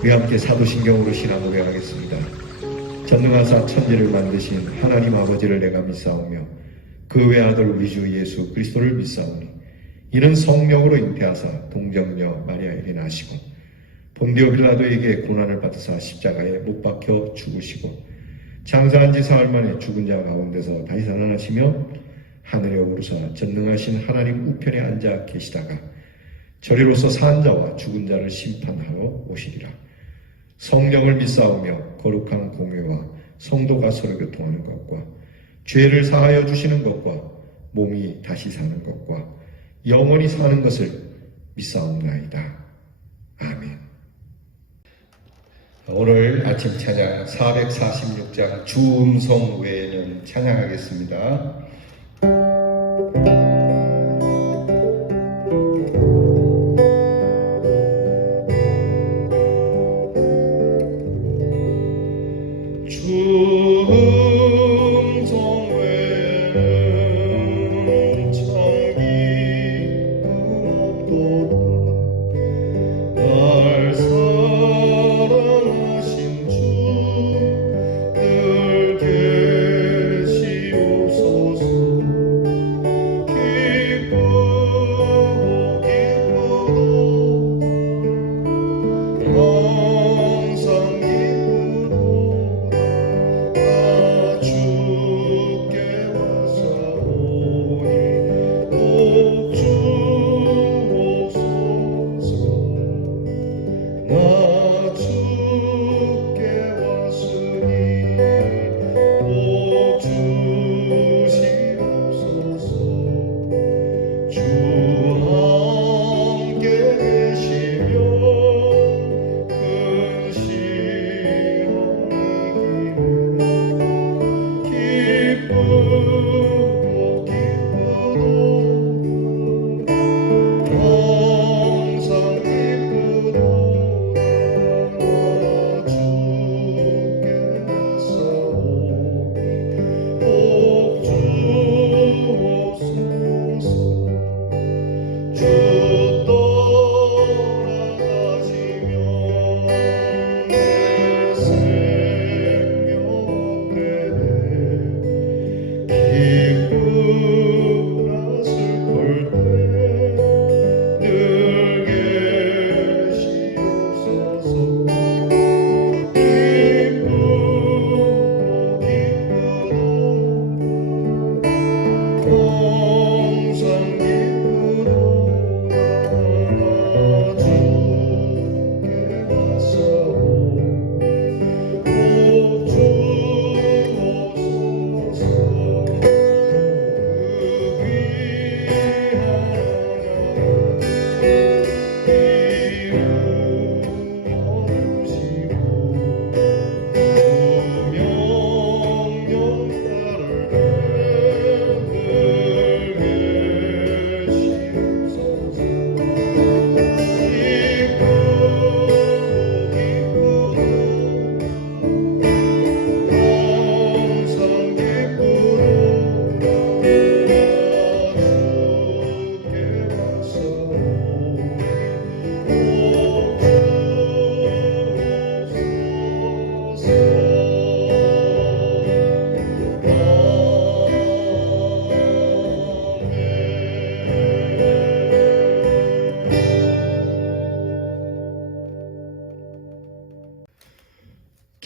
우리 함께 사도신경으로 신앙 고백하겠습니다. 전능하사 천지를 만드신 하나님 아버지를 내가 믿사오며 그 외아들 우리 주 예수 그리스도를 믿사오니 이는 성령으로 잉태하사 동정녀 마리아에게 나시고 본디오 빌라도에게 고난을 받으사 십자가에 못 박혀 죽으시고 장사한 지 사흘 만에 죽은 자 가운데서 다시 살아나시며 하늘에 오르사 전능하신 하나님 우편에 앉아 계시다가 저리로서 산 자와 죽은 자를 심판하러 오시리라. 성령을 믿사오며 거룩한 공회와 성도가 서로 교통하는 것과 죄를 사하여 주시는 것과 몸이 다시 사는 것과 영원히 사는 것을 믿사옵나이다. 아멘. 오늘 아침 찬양 446장 주 음성 외에는 찬양하겠습니다.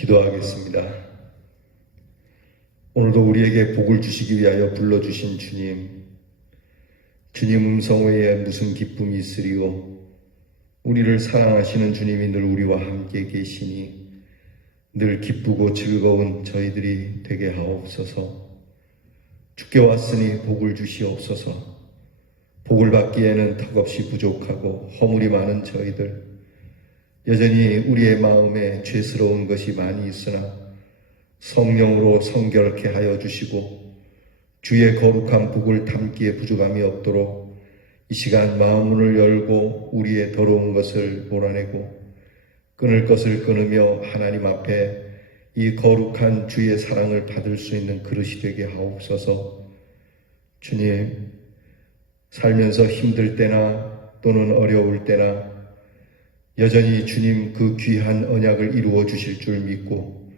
기도하겠습니다. 오늘도 우리에게 복을 주시기 위하여 불러주신 주님, 주님 음성 외에 무슨 기쁨이 있으리요. 우리를 사랑하시는 주님이 늘 우리와 함께 계시니 늘 기쁘고 즐거운 저희들이 되게 하옵소서. 주께 왔으니 복을 주시옵소서. 복을 받기에는 턱없이 부족하고 허물이 많은 저희들, 여전히 우리의 마음에 죄스러운 것이 많이 있으나 성령으로 성결케 하여 주시고 주의 거룩한 복을 담기에 부족함이 없도록 이 시간 마음문을 열고 우리의 더러운 것을 몰아내고 끊을 것을 끊으며 하나님 앞에 이 거룩한 주의 사랑을 받을 수 있는 그릇이 되게 하옵소서. 주님, 살면서 힘들 때나 또는 어려울 때나 여전히 주님 그 귀한 언약을 이루어 주실 줄 믿고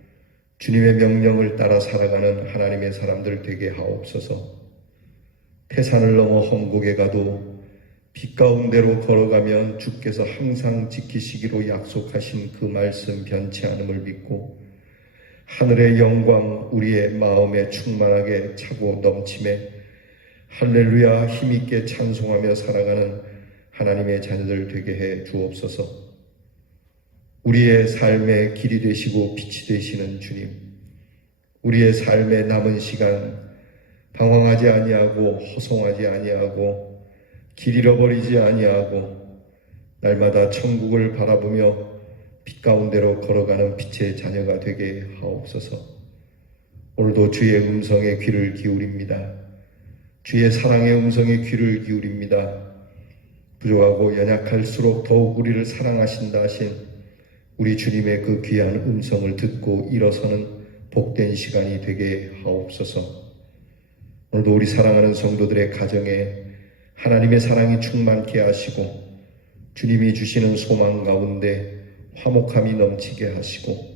주님의 명령을 따라 살아가는 하나님의 사람들 되게 하옵소서. 태산을 넘어 험곡에 가도 빛 가운데로 걸어가면 주께서 항상 지키시기로 약속하신 그 말씀 변치 않음을 믿고 하늘의 영광 우리의 마음에 충만하게 차고 넘침에 할렐루야 힘있게 찬송하며 살아가는 하나님의 자녀들 되게 해 주옵소서. 우리의 삶의 길이 되시고 빛이 되시는 주님, 우리의 삶의 남은 시간 방황하지 아니하고 허송하지 아니하고 길 잃어버리지 아니하고 날마다 천국을 바라보며 빛 가운데로 걸어가는 빛의 자녀가 되게 하옵소서. 오늘도 주의 음성에 귀를 기울입니다. 주의 사랑의 음성에 귀를 기울입니다. 부족하고 연약할수록 더욱 우리를 사랑하신다 하신 우리 주님의 그 귀한 음성을 듣고 일어서는 복된 시간이 되게 하옵소서. 오늘도 우리 사랑하는 성도들의 가정에 하나님의 사랑이 충만케 하시고 주님이 주시는 소망 가운데 화목함이 넘치게 하시고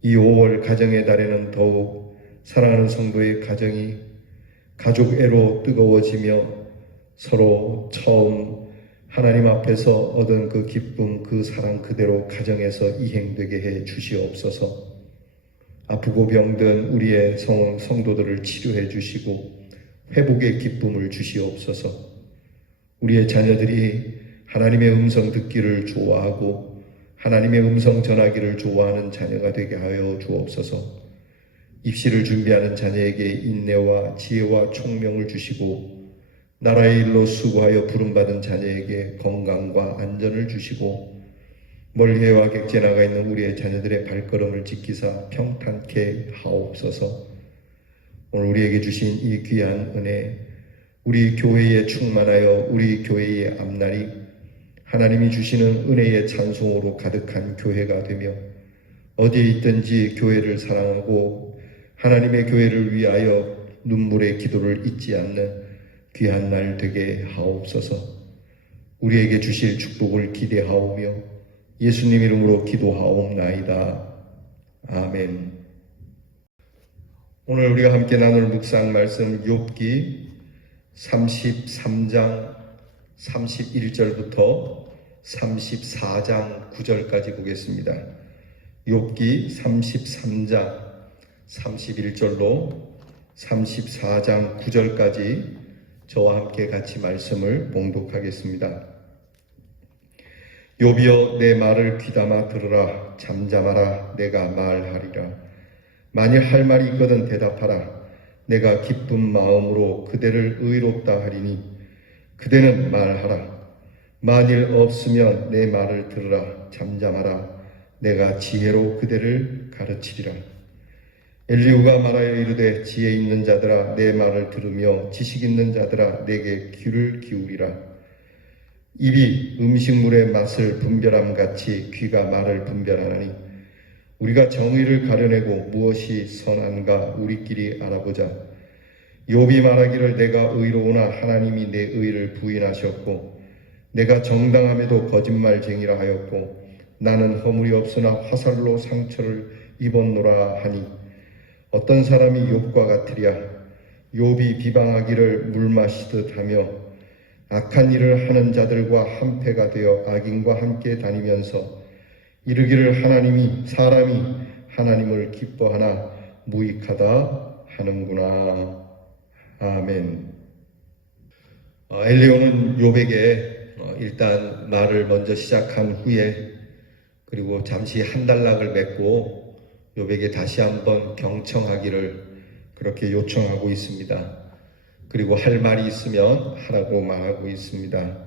이 5월 가정의 달에는 더욱 사랑하는 성도의 가정이 가족애로 뜨거워지며 서로 처음 하나님 앞에서 얻은 그 기쁨, 그 사랑 그대로 가정에서 이행되게 해 주시옵소서. 아프고 병든 우리의 성도들을 치료해 주시고 회복의 기쁨을 주시옵소서. 우리의 자녀들이 하나님의 음성 듣기를 좋아하고 하나님의 음성 전하기를 좋아하는 자녀가 되게 하여 주옵소서. 입시를 준비하는 자녀에게 인내와 지혜와 총명을 주시고 나라의 일로 수고하여 부름받은 자녀에게 건강과 안전을 주시고 멀리 해와 객지에 나가 있는 우리의 자녀들의 발걸음을 지키사 평탄케 하옵소서. 오늘 우리에게 주신 이 귀한 은혜, 우리 교회에 충만하여 우리 교회의 앞날이 하나님이 주시는 은혜의 찬송으로 가득한 교회가 되며 어디에 있든지 교회를 사랑하고 하나님의 교회를 위하여 눈물의 기도를 잊지 않는 귀한 날 되게 하옵소서. 우리에게 주실 축복을 기대하오며 예수님 이름으로 기도하옵나이다. 아멘. 오늘 우리가 함께 나눌 묵상 말씀 욥기 33장 31절부터 34장 9절까지 보겠습니다. 욥기 33장 31절로 34장 9절까지 저와 함께 같이 말씀을 봉독하겠습니다. 욥이여 내 말을 귀담아 들으라. 잠잠하라. 내가 말하리라. 만일 할 말이 있거든 대답하라. 내가 기쁜 마음으로 그대를 의롭다 하리니 그대는 말하라. 만일 없으면 내 말을 들으라. 잠잠하라. 내가 지혜로 그대를 가르치리라. 엘리후가 말하여 이르되 지혜 있는 자들아 내 말을 들으며 지식 있는 자들아 내게 귀를 기울이라. 입이 음식물의 맛을 분별함같이 귀가 말을 분별하나니 우리가 정의를 가려내고 무엇이 선한가 우리끼리 알아보자. 욥이 말하기를 내가 의로우나 하나님이 내 의를 부인하셨고 내가 정당함에도 거짓말쟁이라 하였고 나는 허물이 없으나 화살로 상처를 입었노라 하니 어떤 사람이 욥과 같으랴. 욥이 비방하기를 물 마시듯 하며 악한 일을 하는 자들과 한패가 되어 악인과 함께 다니면서 이르기를 사람이 하나님을 기뻐하나 무익하다 하는구나. 아멘. 엘리후는 욥에게 일단 말을 먼저 시작한 후에 그리고 잠시 한달락을 맺고 욥에게 다시 한번 경청하기를 그렇게 요청하고 있습니다. 그리고 할 말이 있으면 하라고 말하고 있습니다.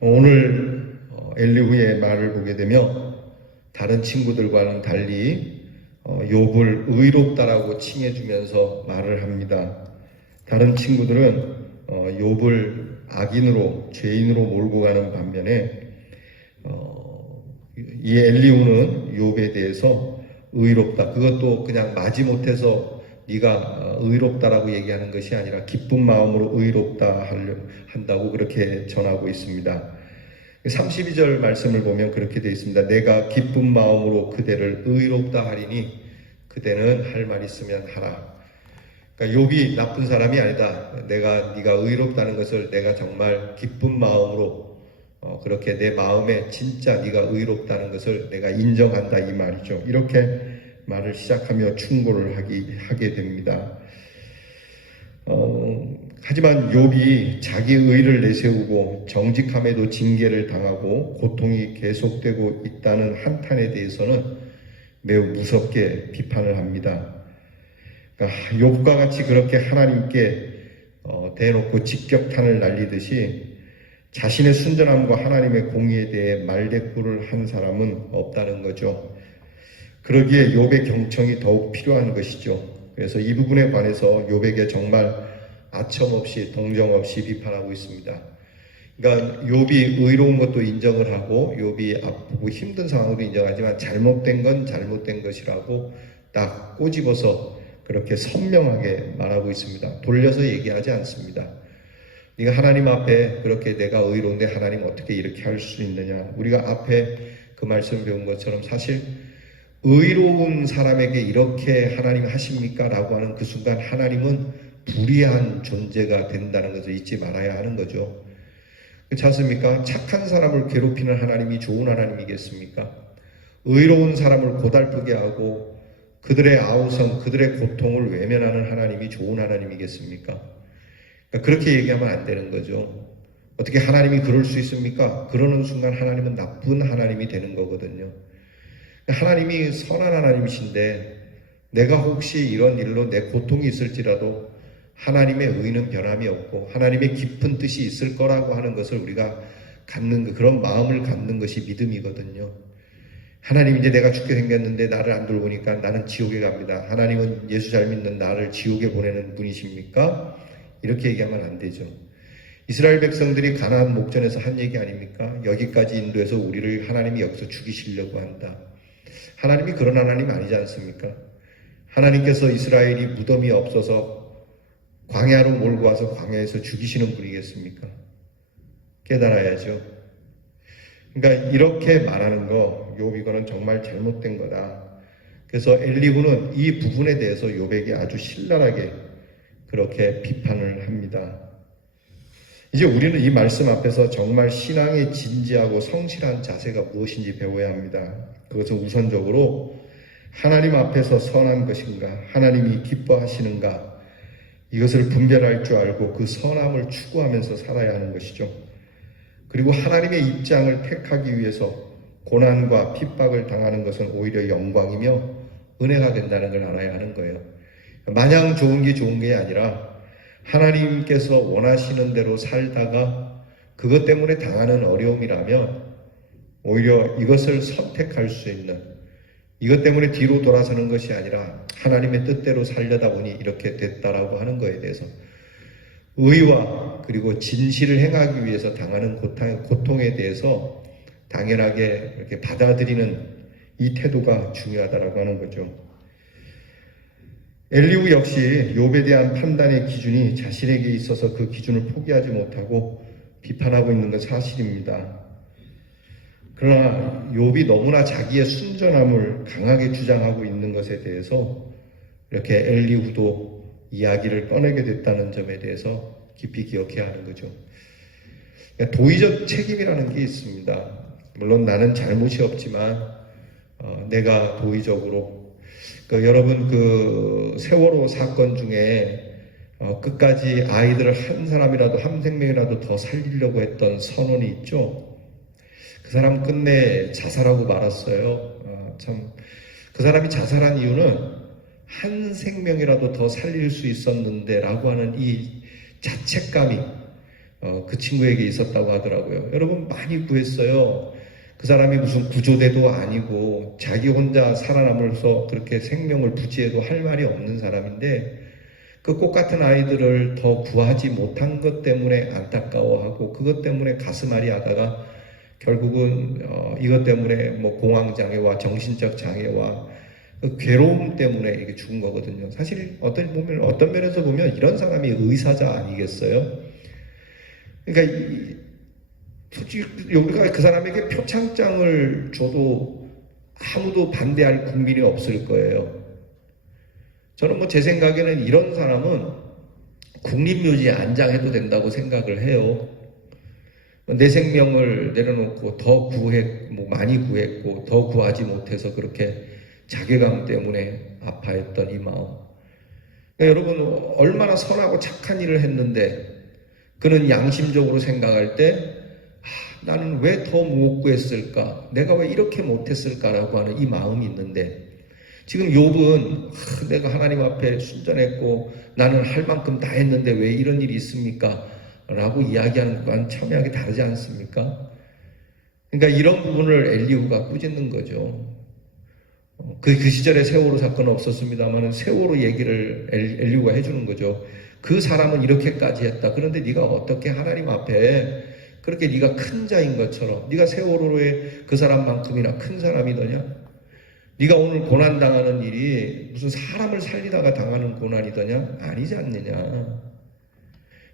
오늘 엘리후의 말을 보게 되면 다른 친구들과는 달리 욥을 의롭다라고 칭해주면서 말을 합니다. 다른 친구들은 욥을 악인으로 죄인으로 몰고 가는 반면에 이 엘리후는 욥에 대해서 의롭다. 그것도 그냥 마지못해서 네가 의롭다라고 얘기하는 것이 아니라 기쁜 마음으로 의롭다 한다고 그렇게 전하고 있습니다. 32절 말씀을 보면 그렇게 되어 있습니다. 내가 기쁜 마음으로 그대를 의롭다 하리니 그대는 할 말 있으면 하라. 그러니까 욥이 나쁜 사람이 아니다. 네가 의롭다는 것을 내가 정말 기쁜 마음으로 그렇게 내 마음에 진짜 네가 의롭다는 것을 내가 인정한다 이 말이죠. 이렇게 말을 시작하며 충고를 하게 됩니다. 하지만 욥이 자기 의를 내세우고 정직함에도 징계를 당하고 고통이 계속되고 있다는 한탄에 대해서는 매우 무섭게 비판을 합니다. 그러니까 욥과 같이 그렇게 하나님께 대놓고 직격탄을 날리듯이 자신의 순전함과 하나님의 공의에 대해 말대꾸를 한 사람은 없다는 거죠. 그러기에 욥의 경청이 더욱 필요한 것이죠. 그래서 이 부분에 관해서 욥에게 정말 아첨없이 동정 없이 비판하고 있습니다. 그러니까 욥이 의로운 것도 인정을 하고 욥이 아프고 힘든 상황도 인정하지만 잘못된 건 잘못된 것이라고 딱 꼬집어서 그렇게 선명하게 말하고 있습니다. 돌려서 얘기하지 않습니다. 네가 하나님 앞에 그렇게 내가 의로운데 하나님 어떻게 이렇게 할 수 있느냐. 우리가 앞에 그 말씀 배운 것처럼 사실 의로운 사람에게 이렇게 하나님 하십니까? 라고 하는 그 순간 하나님은 불의한 존재가 된다는 것을 잊지 말아야 하는 거죠. 그렇지 않습니까? 착한 사람을 괴롭히는 하나님이 좋은 하나님이겠습니까? 의로운 사람을 고달프게 하고 그들의 아우성, 그들의 고통을 외면하는 하나님이 좋은 하나님이겠습니까? 그러니까 그렇게 얘기하면 안 되는 거죠. 어떻게 하나님이 그럴 수 있습니까? 그러는 순간 하나님은 나쁜 하나님이 되는 거거든요. 하나님이 선한 하나님이신데 내가 혹시 이런 일로 내 고통이 있을지라도 하나님의 의는 변함이 없고 하나님의 깊은 뜻이 있을 거라고 하는 것을 우리가 갖는 그런 마음을 갖는 것이 믿음이거든요. 하나님 이제 내가 죽게 생겼는데 나를 안 돌보니까 나는 지옥에 갑니다. 하나님은 예수 잘 믿는 나를 지옥에 보내는 분이십니까? 이렇게 얘기하면 안 되죠. 이스라엘 백성들이 가나안 목전에서 한 얘기 아닙니까? 여기까지 인도해서 우리를 하나님이 여기서 죽이시려고 한다. 하나님이 그런 하나님 아니지 않습니까? 하나님께서 이스라엘이 무덤이 없어서 광야로 몰고 와서 광야에서 죽이시는 분이겠습니까? 깨달아야죠. 그러니까 이렇게 말하는 거 욥 이거는 정말 잘못된 거다. 그래서 엘리후는 이 부분에 대해서 욥에게 아주 신랄하게 그렇게 비판을 합니다. 이제 우리는 이 말씀 앞에서 정말 신앙의 진지하고 성실한 자세가 무엇인지 배워야 합니다. 그것은 우선적으로 하나님 앞에서 선한 것인가, 하나님이 기뻐하시는가, 이것을 분별할 줄 알고 그 선함을 추구하면서 살아야 하는 것이죠. 그리고 하나님의 입장을 택하기 위해서 고난과 핍박을 당하는 것은 오히려 영광이며 은혜가 된다는 걸 알아야 하는 거예요. 마냥 좋은 게 아니라 하나님께서 원하시는 대로 살다가 그것 때문에 당하는 어려움이라면 오히려 이것을 선택할 수 있는, 이것 때문에 뒤로 돌아서는 것이 아니라 하나님의 뜻대로 살려다 보니 이렇게 됐다라고 하는 것에 대해서 의와 그리고 진실을 행하기 위해서 당하는 고통에 대해서 당연하게 이렇게 받아들이는 이 태도가 중요하다라고 하는 거죠. 엘리후 역시 욥에 대한 판단의 기준이 자신에게 있어서 그 기준을 포기하지 못하고 비판하고 있는 건 사실입니다. 그러나 욥이 너무나 자기의 순전함을 강하게 주장하고 있는 것에 대해서 이렇게 엘리후도 이야기를 꺼내게 됐다는 점에 대해서 깊이 기억해야 하는 거죠. 그러니까 도의적 책임이라는 게 있습니다. 물론 나는 잘못이 없지만 내가 도의적으로 여러분 그 세월호 사건 중에 끝까지 아이들을 한 사람이라도 한 생명이라도 더 살리려고 했던 선원이 있죠. 그 사람 끝내 자살하고 말았어요. 참 그 사람이 자살한 이유는 한 생명이라도 더 살릴 수 있었는데 라고 하는 이 자책감이 그 친구에게 있었다고 하더라고요. 여러분 많이 구했어요. 그 사람이 무슨 구조대도 아니고 자기 혼자 살아남으면서 그렇게 생명을 부지해도 할 말이 없는 사람인데 그 꽃 같은 아이들을 더 구하지 못한 것 때문에 안타까워하고 그것 때문에 가슴 앓이 하다가 결국은 이것 때문에 뭐 공황장애와 정신적 장애와 그 괴로움 때문에 이렇게 죽은 거거든요. 사실 어떤 면에서 보면 이런 사람이 의사자 아니겠어요? 그러니까 솔직히 우리가 그 사람에게 표창장을 줘도 아무도 반대할 국민이 없을 거예요. 저는 뭐 제 생각에는 이런 사람은 국립묘지에 안장해도 된다고 생각을 해요. 내 생명을 내려놓고 더 많이 구했고 더 구하지 못해서 그렇게 자괴감 때문에 아파했던 이 마음. 그러니까 여러분, 얼마나 선하고 착한 일을 했는데 그는 양심적으로 생각할 때 나는 왜 더 못 구했을까? 내가 왜 이렇게 못했을까라고 하는 이 마음이 있는데, 지금 욥은 내가 하나님 앞에 순전했고 나는 할 만큼 다 했는데 왜 이런 일이 있습니까? 라고 이야기하는 것과는 첨예하게 다르지 않습니까? 그러니까 이런 부분을 엘리후가 꾸짖는 거죠. 그 시절에 세월호 사건은 없었습니다만 세월호 얘기를 엘리후가 해주는 거죠. 그 사람은 이렇게까지 했다. 그런데 네가 어떻게 하나님 앞에 그렇게 네가 큰 자인 것처럼, 네가 세월호에 그 사람만큼이나 큰 사람이더냐? 네가 오늘 고난당하는 일이 무슨 사람을 살리다가 당하는 고난이더냐? 아니지 않느냐?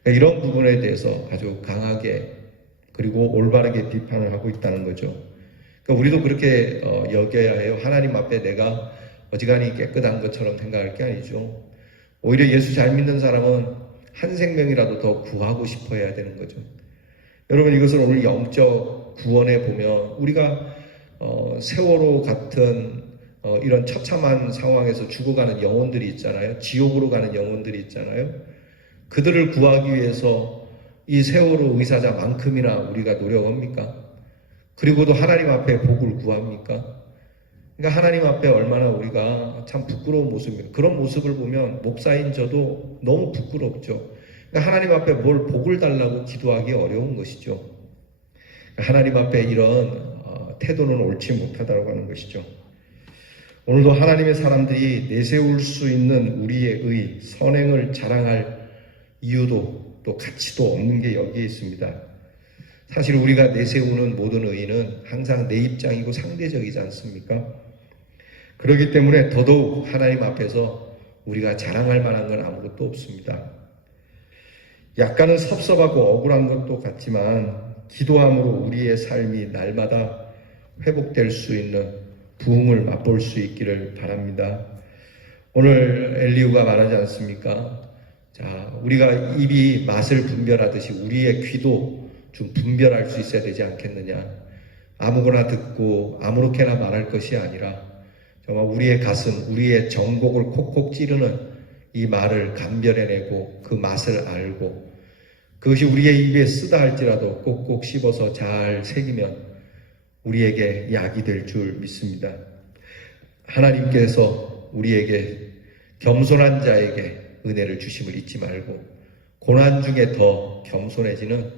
그러니까 이런 부분에 대해서 아주 강하게 그리고 올바르게 비판을 하고 있다는 거죠. 그러니까 우리도 그렇게 여겨야 해요. 하나님 앞에 내가 어지간히 깨끗한 것처럼 생각할 게 아니죠. 오히려 예수 잘 믿는 사람은 한 생명이라도 더 구하고 싶어 해야 되는 거죠. 여러분, 이것을 오늘 영적 구원에 보면 우리가 세월호 같은 이런 처참한 상황에서 죽어가는 영혼들이 있잖아요. 지옥으로 가는 영혼들이 있잖아요. 그들을 구하기 위해서 이 세월호 의사자만큼이나 우리가 노력합니까? 그리고도 하나님 앞에 복을 구합니까? 그러니까 하나님 앞에 얼마나 우리가 참 부끄러운 모습입니다. 그런 모습을 보면 목사인 저도 너무 부끄럽죠. 그러니까 하나님 앞에 뭘 복을 달라고 기도하기 어려운 것이죠. 하나님 앞에 이런 태도는 옳지 못하다고 하는 것이죠. 오늘도 하나님의 사람들이 내세울 수 있는 우리의 의, 선행을 자랑할 이유도 또 가치도 없는 게 여기에 있습니다. 사실 우리가 내세우는 모든 의의는 항상 내 입장이고 상대적이지 않습니까? 그렇기 때문에 더더욱 하나님 앞에서 우리가 자랑할 만한 건 아무것도 없습니다. 약간은 섭섭하고 억울한 것도 같지만 기도함으로 우리의 삶이 날마다 회복될 수 있는 부흥을 맛볼 수 있기를 바랍니다. 오늘 엘리후가 말하지 않습니까? 자, 우리가 입이 맛을 분별하듯이 우리의 귀도 좀 분별할 수 있어야 되지 않겠느냐. 아무거나 듣고 아무렇게나 말할 것이 아니라 정말 우리의 가슴, 우리의 정곡을 콕콕 찌르는 이 말을 감별해내고 그 맛을 알고 그것이 우리의 입에 쓰다 할지라도 꼭꼭 씹어서 잘 새기면 우리에게 약이 될 줄 믿습니다. 하나님께서 우리에게 겸손한 자에게 은혜를 주심을 잊지 말고 고난 중에 더 겸손해지는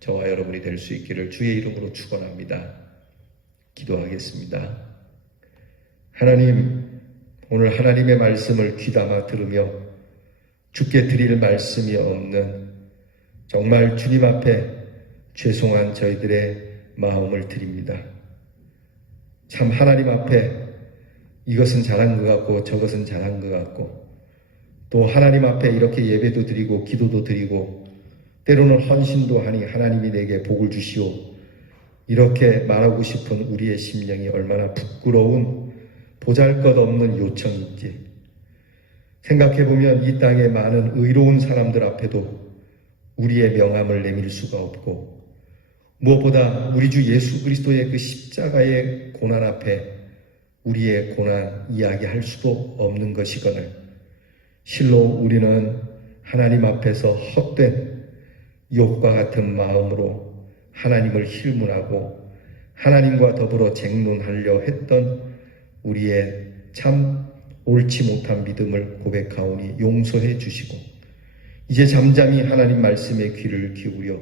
저와 여러분이 될 수 있기를 주의 이름으로 축원합니다. 기도하겠습니다. 하나님, 오늘 하나님의 말씀을 귀담아 들으며 주께 드릴 말씀이 없는 정말 주님 앞에 죄송한 저희들의 마음을 드립니다. 참 하나님 앞에 이것은 잘한 것 같고 저것은 잘한 것 같고 또 하나님 앞에 이렇게 예배도 드리고 기도도 드리고 때로는 헌신도 하니 하나님이 내게 복을 주시오 이렇게 말하고 싶은 우리의 심령이 얼마나 부끄러운 보잘것없는 요청인지 생각해보면 이 땅에 많은 의로운 사람들 앞에도 우리의 명함을 내밀 수가 없고 무엇보다 우리 주 예수 그리스도의 그 십자가의 고난 앞에 우리의 고난 이야기할 수도 없는 것이거늘 실로 우리는 하나님 앞에서 헛된 욥과 같은 마음으로 하나님을 힐문하고 하나님과 더불어 쟁론하려 했던 우리의 참 옳지 못한 믿음을 고백하오니 용서해 주시고 이제 잠잠히 하나님 말씀에 귀를 기울여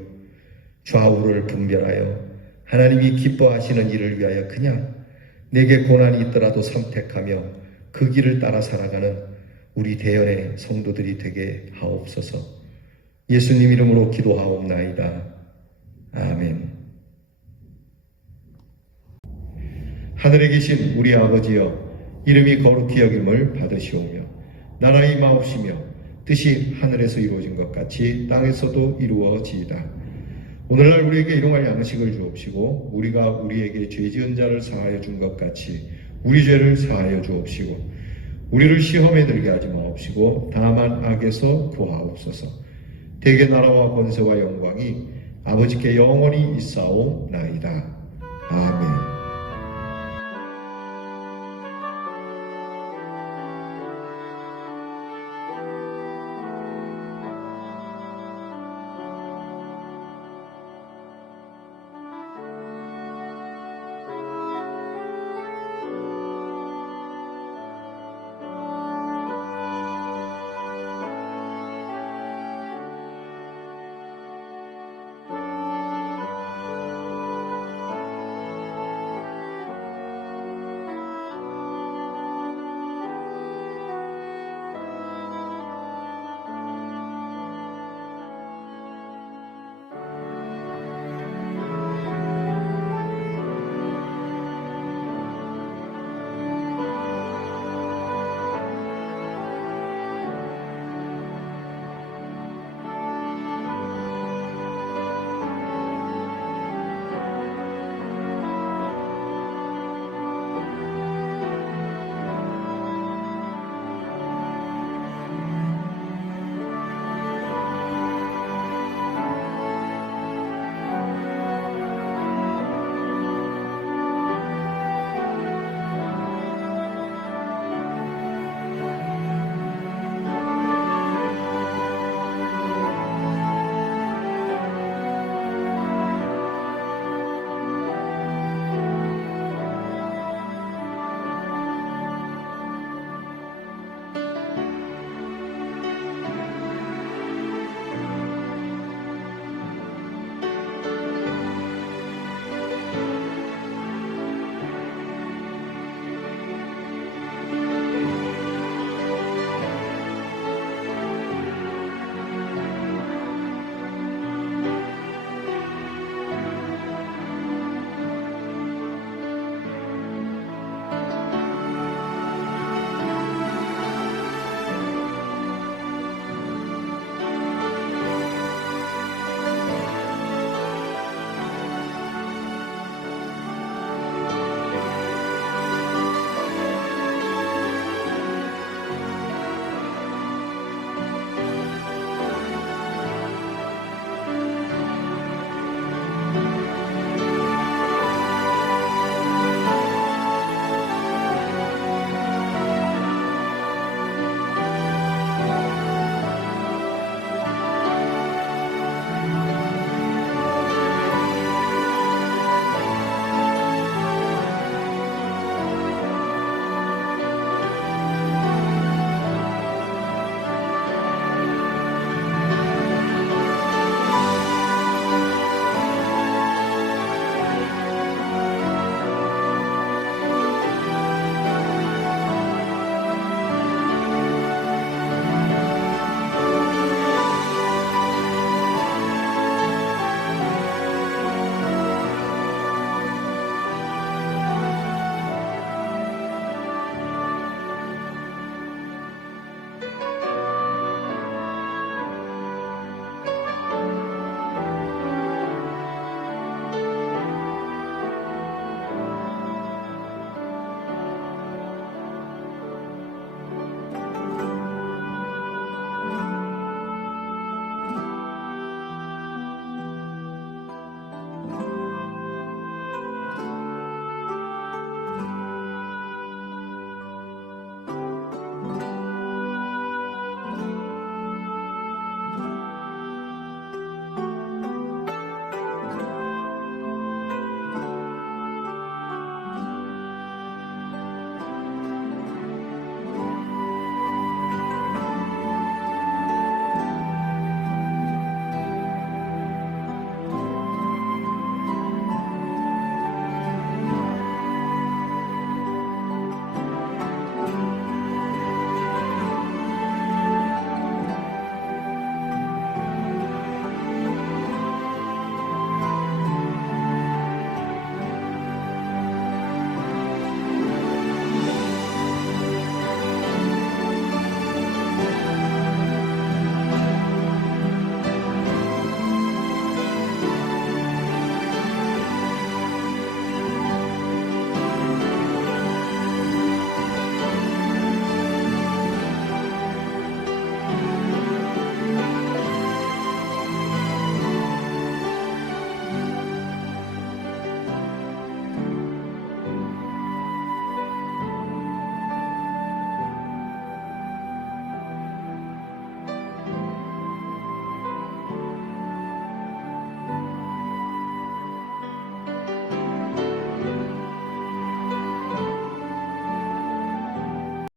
좌우를 분별하여 하나님이 기뻐하시는 일을 위하여 그냥 내게 고난이 있더라도 선택하며 그 길을 따라 살아가는 우리 대연의 성도들이 되게 하옵소서. 예수님 이름으로 기도하옵나이다. 아멘. 하늘에 계신 우리 아버지여, 이름이 거룩히 여김을 받으시오며 나라의 임하옵시며 뜻이 하늘에서 이루어진 것 같이 땅에서도 이루어지이다. 오늘날 우리에게 일용할 양식을 주옵시고 우리가 우리에게 죄 지은 자를 사하여 준 것 같이 우리 죄를 사하여 주옵시고 우리를 시험에 들게 하지 마옵시고 다만 악에서 구하옵소서. 대개 나라와 권세와 영광이 아버지께 영원히 있사오나이다. 아멘.